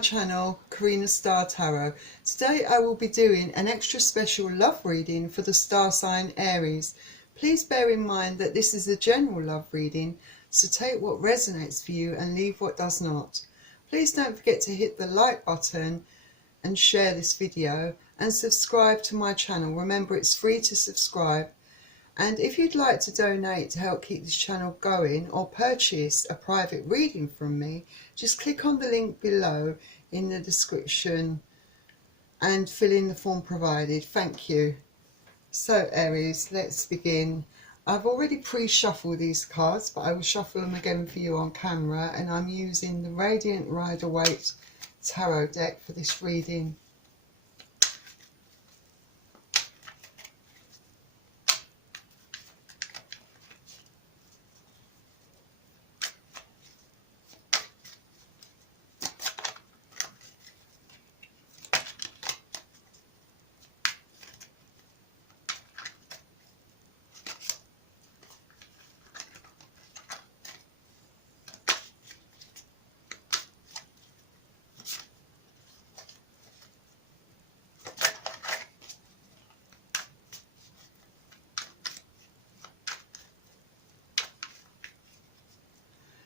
channel, Karina Star Tarot. Today I will be doing an extra special love reading for the star sign Aries. Please bear in mind that this is a general love reading, so take what resonates for you and leave what does not. Please don't forget to hit the like button and share this video and subscribe to my channel. Remember, it's free to subscribe. And if you'd like to donate to help keep this channel going or purchase a private reading from me, just click on the link below in the description and fill in the form provided. Thank you. So Aries, let's begin. I've already pre-shuffled these cards, but I will shuffle them again for you on camera, and I'm using the Radiant Rider-Waite tarot deck for this reading.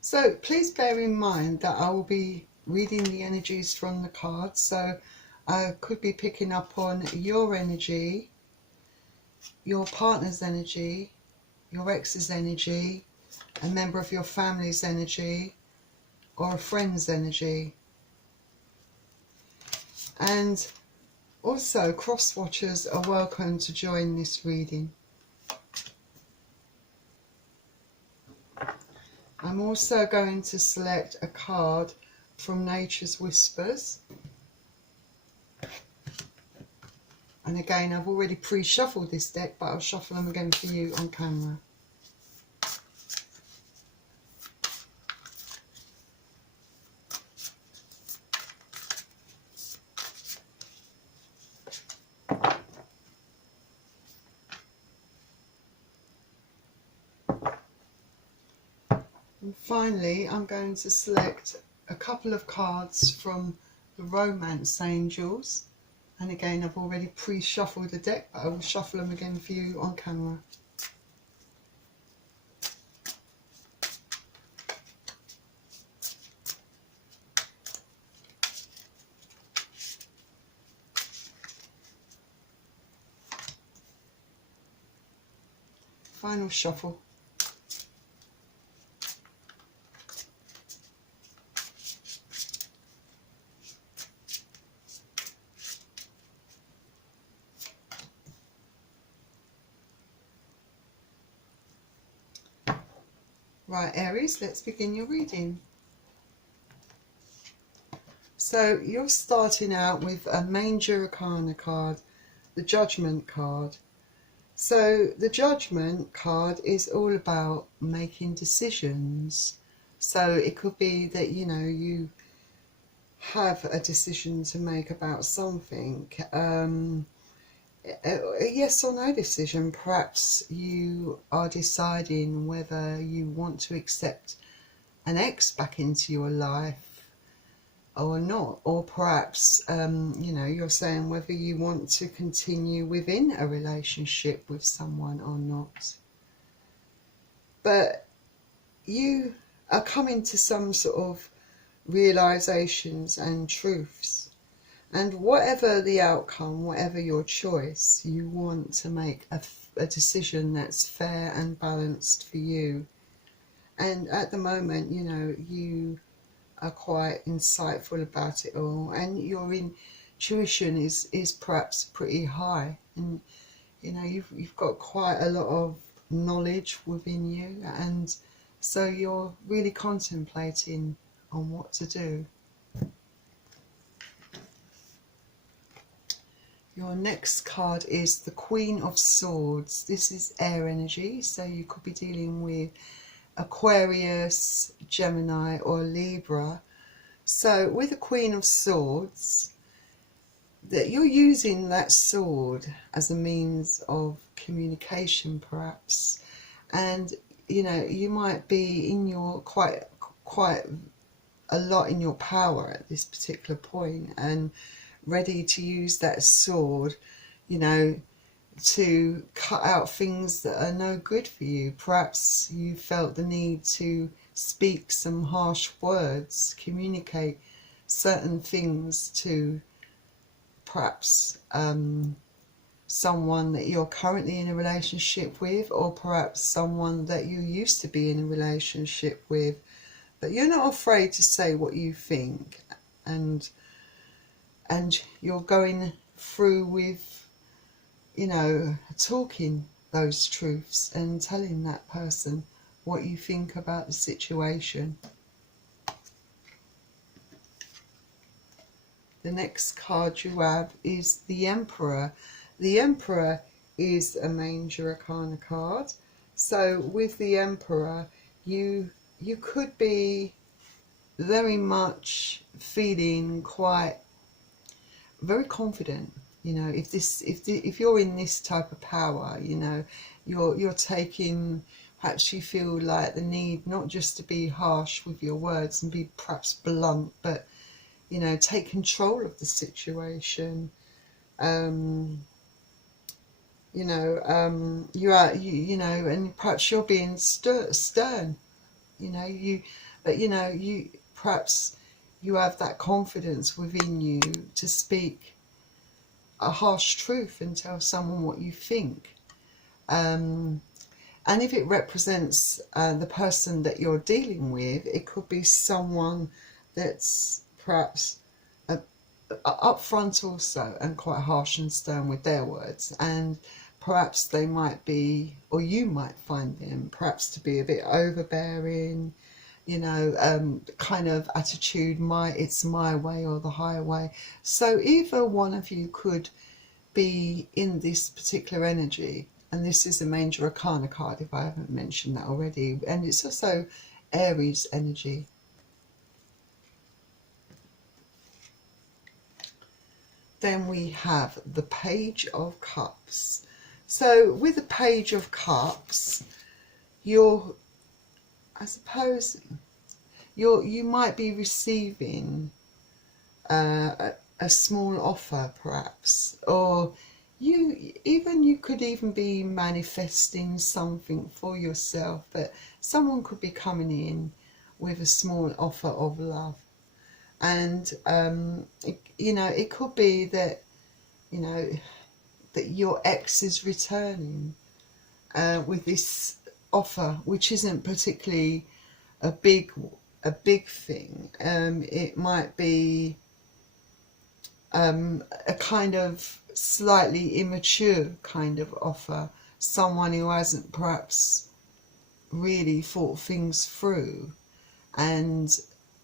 So please bear in mind that I will be reading the energies from the cards, so I could be picking up on your energy, your partner's energy, your ex's energy, a member of your family's energy, or a friend's energy. And also cross-watchers are welcome to join this reading. I'm also going to select a card from Nature's Whispers. And again, I've already pre-shuffled this deck, but I'll shuffle them again for you on camera. And finally, I'm going to select a couple of cards from the Romance Angels. And again, I've already pre-shuffled the deck, but I will shuffle them again for you on camera. Final shuffle. Right, Aries, let's begin your reading. So you're starting out with a Major Arcana card, the Judgment card. So the Judgment card is all about making decisions. So it could be that, you know, you have a decision to make about something. A yes or no decision. Perhaps you are deciding whether you want to accept an ex back into your life or not, or perhaps you know, you're saying whether you want to continue within a relationship with someone or not. But you are coming to some sort of realizations and truths. And whatever the outcome, whatever your choice, you want to make a decision that's fair and balanced for you. And at the moment, you know, you are quite insightful about it all, and your intuition is perhaps pretty high, and you know, you've got quite a lot of knowledge within you, and so you're really contemplating on what to do. Your next card is the Queen of Swords. This is air energy, so you could be dealing with Aquarius, Gemini or Libra. So with the Queen of Swords, that you're using that sword as a means of communication perhaps, and you know, you might be in your quite a lot in your power at this particular point, and ready to use that sword, you know, to cut out things that are no good for you. Perhaps you felt the need to speak some harsh words, communicate certain things to perhaps someone that you're currently in a relationship with, or perhaps someone that you used to be in a relationship with. But you're not afraid to say what you think, and you're going through with, you know, talking those truths and telling that person what you think about the situation. The next card you have is the Emperor. The Emperor is a major arcana card. So with the Emperor, you could be very much feeling quite very confident. You know, if you're in this type of power, you know, you're taking, perhaps you feel like the need not just to be harsh with your words and be perhaps blunt, but, you know, take control of the situation. You know, you know, and perhaps you're being stern. You know, but you know, perhaps you have that confidence within you to speak a harsh truth and tell someone what you think. And if it represents the person that you're dealing with, it could be someone that's perhaps upfront also and quite harsh and stern with their words, and perhaps they might be, or you might find them perhaps to be a bit overbearing, you know, kind of attitude, it's my way or the highway. So either one of you could be in this particular energy, and this is a major arcana card if I haven't mentioned that already, and it's also Aries energy. Then we have the Page of Cups. So with the Page of Cups, I suppose you might be receiving a small offer perhaps, or you could even be manifesting something for yourself, but someone could be coming in with a small offer of love. And you know, it could be that, you know, that your ex is returning with this offer, which isn't particularly a big thing. It might be a kind of slightly immature kind of offer, someone who hasn't perhaps really thought things through and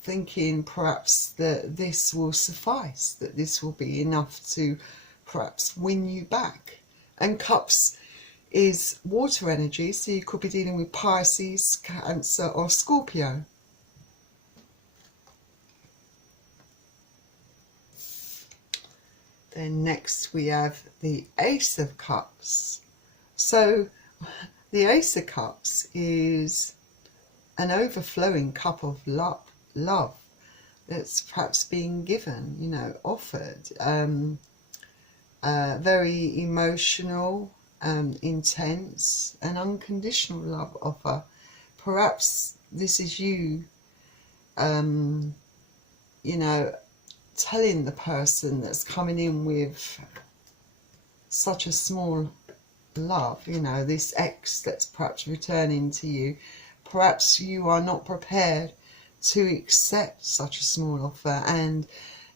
thinking perhaps that this will suffice, that this will be enough to perhaps win you back. And Cups is water energy, so you could be dealing with Pisces, Cancer or Scorpio. Then next we have the Ace of Cups. So the Ace of Cups is an overflowing cup of love that's perhaps being given, you know, offered. Very emotional, intense and unconditional love offer. Perhaps this is you, you know, telling the person that's coming in with such a small love, you know, this ex that's perhaps returning to you, perhaps you are not prepared to accept such a small offer, and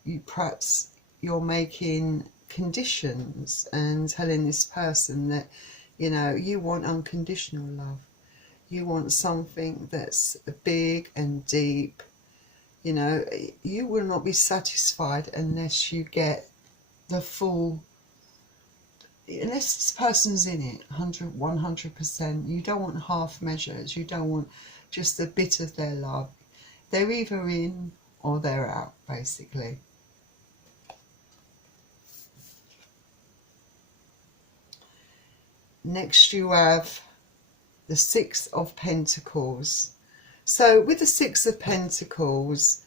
you're making conditions and telling this person that, you know, you want unconditional love, you want something that's big and deep. You know, you will not be satisfied unless you get the full, unless this person's in it 100%. You don't want half measures, you don't want just a bit of their love. They're either in or they're out, basically. Next you have the Six of Pentacles. So with the Six of Pentacles,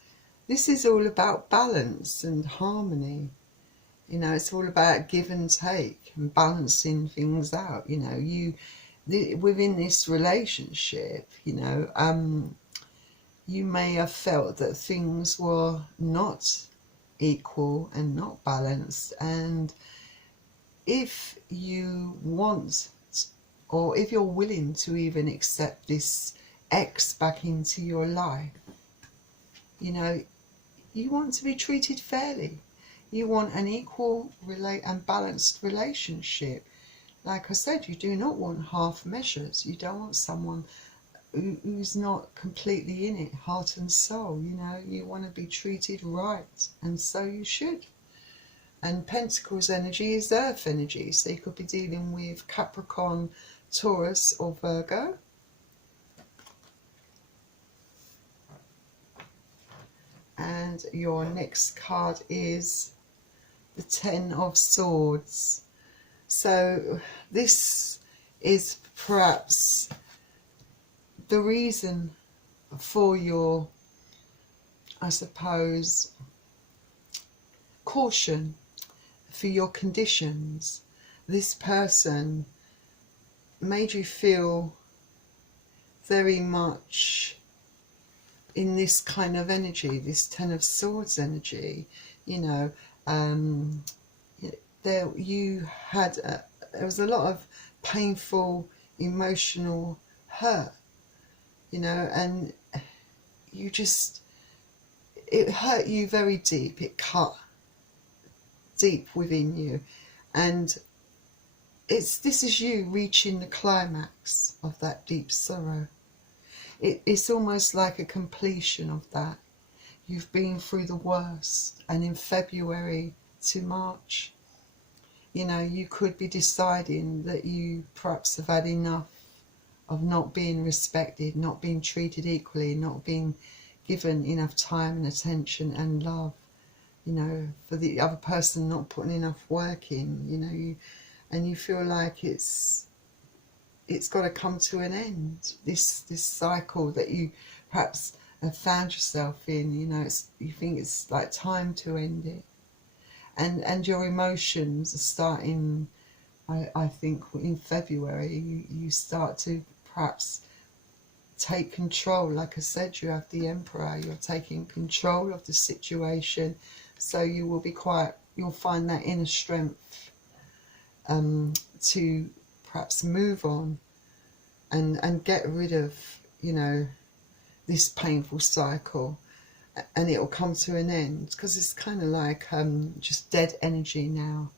This is all about balance and harmony. You know, it's all about give and take and balancing things out. You know, within this relationship, you know, you may have felt that things were not equal and not balanced, and if you want, or if you're willing to even accept this ex back into your life, you know, you want to be treated fairly. You want an equal and balanced relationship. Like I said, you do not want half measures. You don't want someone who's not completely in it, heart and soul. You know, you want to be treated right, and so you should. And Pentacles energy is earth energy, so you could be dealing with Capricorn, Taurus or Virgo. And your next card is the Ten of Swords. So this is perhaps the reason for your, I suppose, caution for your conditions. This person made you feel very much in this kind of energy, this Ten of Swords energy. You know, there was a lot of painful emotional hurt, you know, and it hurt you very deep. It cut deep within you, and this is you reaching the climax of that deep sorrow. It's almost like a completion of that. You've been through the worst, and in February to March, you know, you could be deciding that you perhaps have had enough of not being respected, not being treated equally, not being given enough time and attention and love, you know, for the other person not putting enough work in, you know, and you feel like it's got to come to an end, this cycle that you perhaps have found yourself in. You know, you think it's like time to end it, and your emotions are starting, I think in February you start to perhaps take control. Like I said, you have the Emperor, you're taking control of the situation, so you'll find that inner strength to perhaps move on and get rid of, you know, this painful cycle, and it will come to an end, because it's kind of like just dead energy now,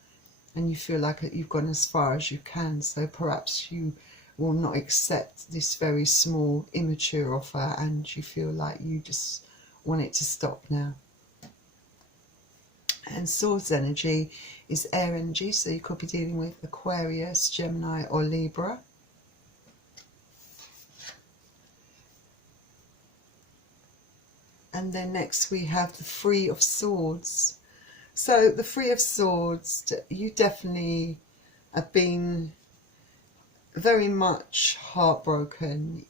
and you feel like you've gone as far as you can, so perhaps you will not accept this very small immature offer, and you feel like you just want it to stop now. And Swords energy is air energy, so you could be dealing with Aquarius, Gemini or Libra. And then next we have the Three of Swords. So the Three of Swords, you definitely have been very much heartbroken.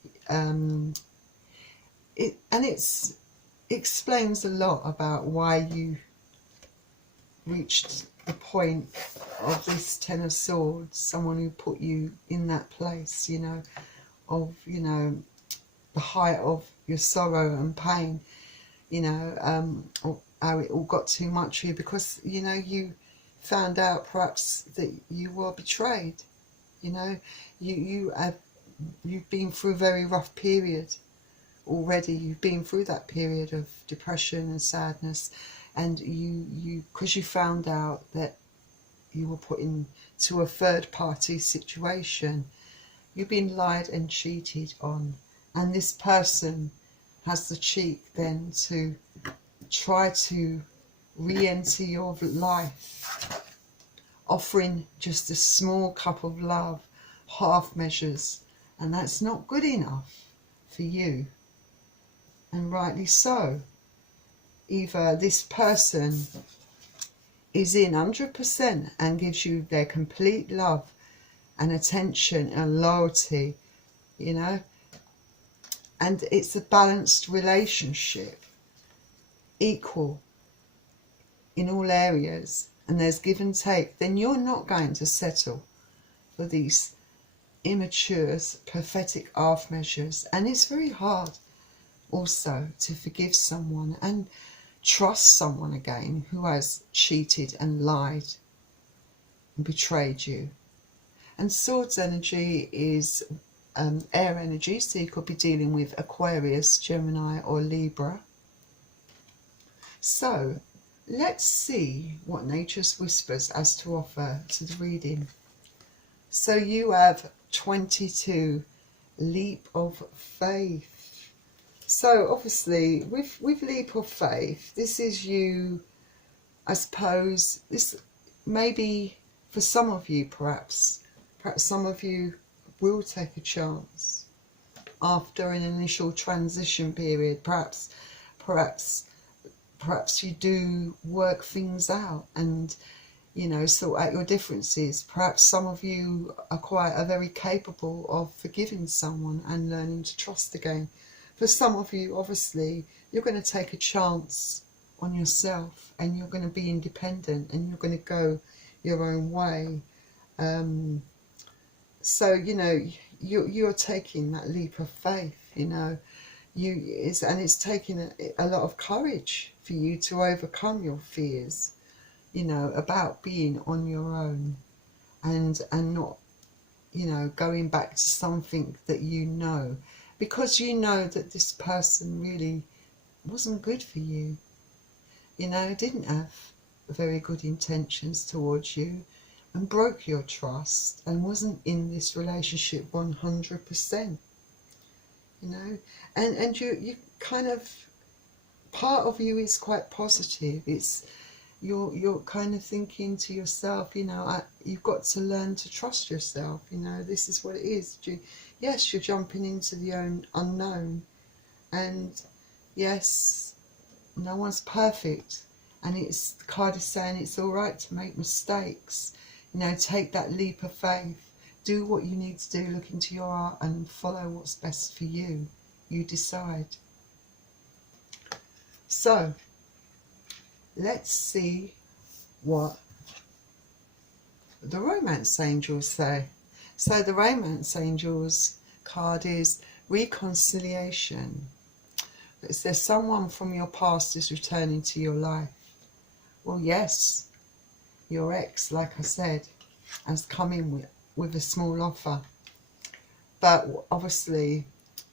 It explains a lot about why you reached the point of this Ten of Swords, someone who put you in that place, you know, of, you know, the height of your sorrow and pain, you know, or how it all got too much for you, because, you know, you found out perhaps that you were betrayed. You know, you've been through a very rough period already. You've been through that period of depression and sadness, and because you found out that you were put into a third party situation, you've been lied and cheated on, and this person has the cheek then to try to re-enter your life, offering just a small cup of love, half measures, and that's not good enough for you, and rightly so. Either this person is in 100% and gives you their complete love and attention and loyalty, you know, and it's a balanced relationship, equal in all areas and there's give and take, then you're not going to settle for these immature, pathetic half measures. And it's very hard also to forgive someone and trust someone again who has cheated and lied and betrayed you. And Swords energy is air energy, so you could be dealing with Aquarius, Gemini or Libra. So let's see what Nature's Whispers has to offer to the reading. So you have 22, leap of faith. So obviously with leap of faith, this is you, I suppose, this maybe for some of you perhaps some of you will take a chance after an initial transition period. Perhaps you do work things out and, you know, sort out your differences. Perhaps some of you are very capable of forgiving someone and learning to trust again. For some of you, obviously, you're going to take a chance on yourself and you're going to be independent and you're going to go your own way. So, you know, you're taking that leap of faith, you know. And it's taking a lot of courage for you to overcome your fears, you know, about being on your own and not, you know, going back to something that you know, because you know that this person really wasn't good for you, you know, didn't have very good intentions towards you and broke your trust and wasn't in this relationship 100%. You know, and you kind of, part of you is quite positive. It's you're kind of thinking to yourself, you know, you've got to learn to trust yourself. You know, this is what it is. Yes, you're jumping into the unknown, and yes, no one's perfect, and it's the card is saying it's all right to make mistakes. You know, take that leap of faith. Do what you need to do, look into your heart and follow what's best for you. You decide. So, let's see what the romance angels say. So the romance angels card is reconciliation. Is there someone from your past is returning to your life? Well, yes, your ex, like I said, has come in with a small offer, but obviously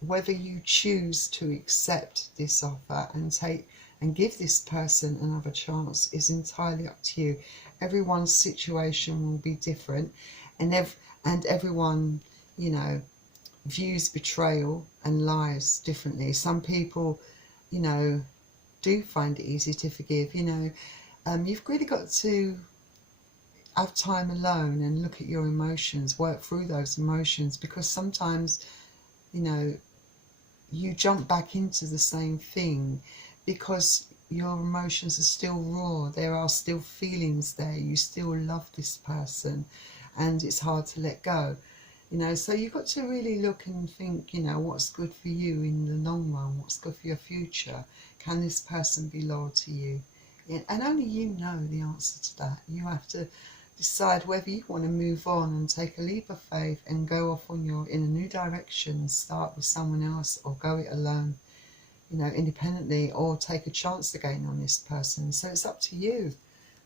whether you choose to accept this offer and give this person another chance is entirely up to you. Everyone's situation will be different, and everyone, you know, views betrayal and lies differently. Some people, you know, do find it easy to forgive. You know, you've really got to have time alone and look at your emotions, work through those emotions, because sometimes, you know, you jump back into the same thing because your emotions are still raw. There are still feelings there. You still love this person and it's hard to let go. You know, so you've got to really look and think, you know, what's good for you in the long run, what's good for your future. Can this person be loyal to you? And only you know the answer to that. You have to decide whether you want to move on and take a leap of faith and go off in a new direction, start with someone else, or go it alone, you know, independently, or take a chance again on this person. So it's up to you,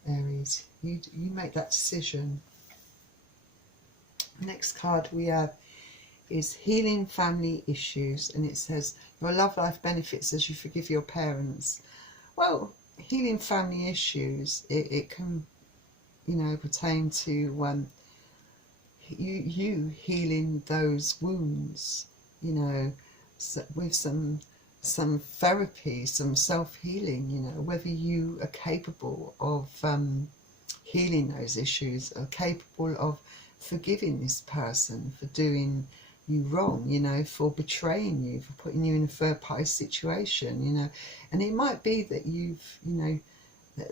Aries. You make that decision. Next card we have is healing family issues, and it says your love life benefits as you forgive your parents. Well, healing family issues, it can, you know, pertain to you healing those wounds, you know, with some therapy, some self-healing, you know, whether you are capable of healing those issues, are capable of forgiving this person for doing you wrong, you know, for betraying you, for putting you in a third-party situation, you know. And it might be that you've, you know,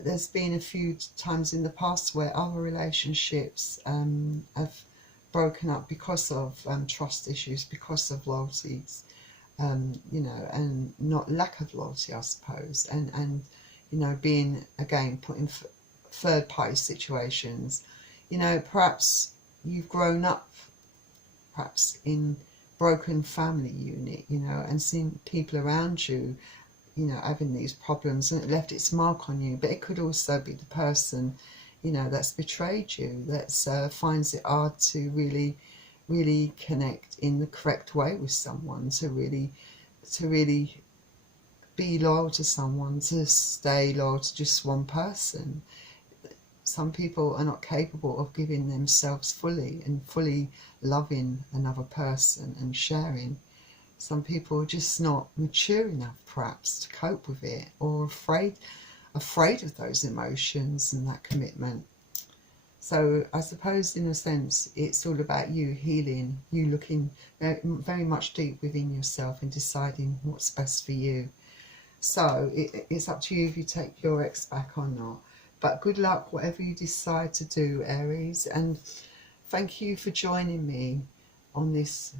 there's been a few times in the past where other relationships have broken up because of trust issues, because of loyalties, you know, and not lack of loyalty, I suppose. And you know, being, again, put in third party situations. You know, perhaps you've grown up perhaps in broken family unit, you know, and seen people around you, you know, having these problems, and it left its mark on you. But it could also be the person, you know, that's betrayed you, that's finds it hard to really connect in the correct way with someone, to really be loyal to someone, to stay loyal to just one person. Some people are not capable of giving themselves fully and fully loving another person and sharing. Some people are just not mature enough perhaps to cope with it, or afraid of those emotions and that commitment. So I suppose in a sense it's all about you healing, you looking very much deep within yourself and deciding what's best for you. So it's up to you if you take your ex back or not. But good luck whatever you decide to do, Aries, and thank you for joining me on this,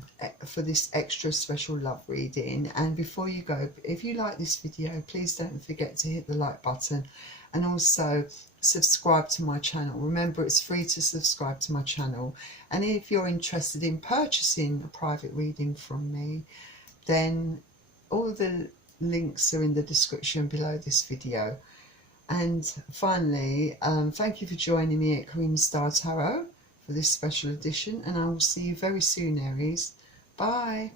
for this extra special love reading. And before you go, if you like this video, please don't forget to hit the like button and also subscribe to my channel. Remember, it's free to subscribe to my channel. And if you're interested in purchasing a private reading from me, then all the links are in the description below this video. And finally, thank you for joining me at Karina Star Tarot for this special edition, and I will see you very soon, Aries. Bye.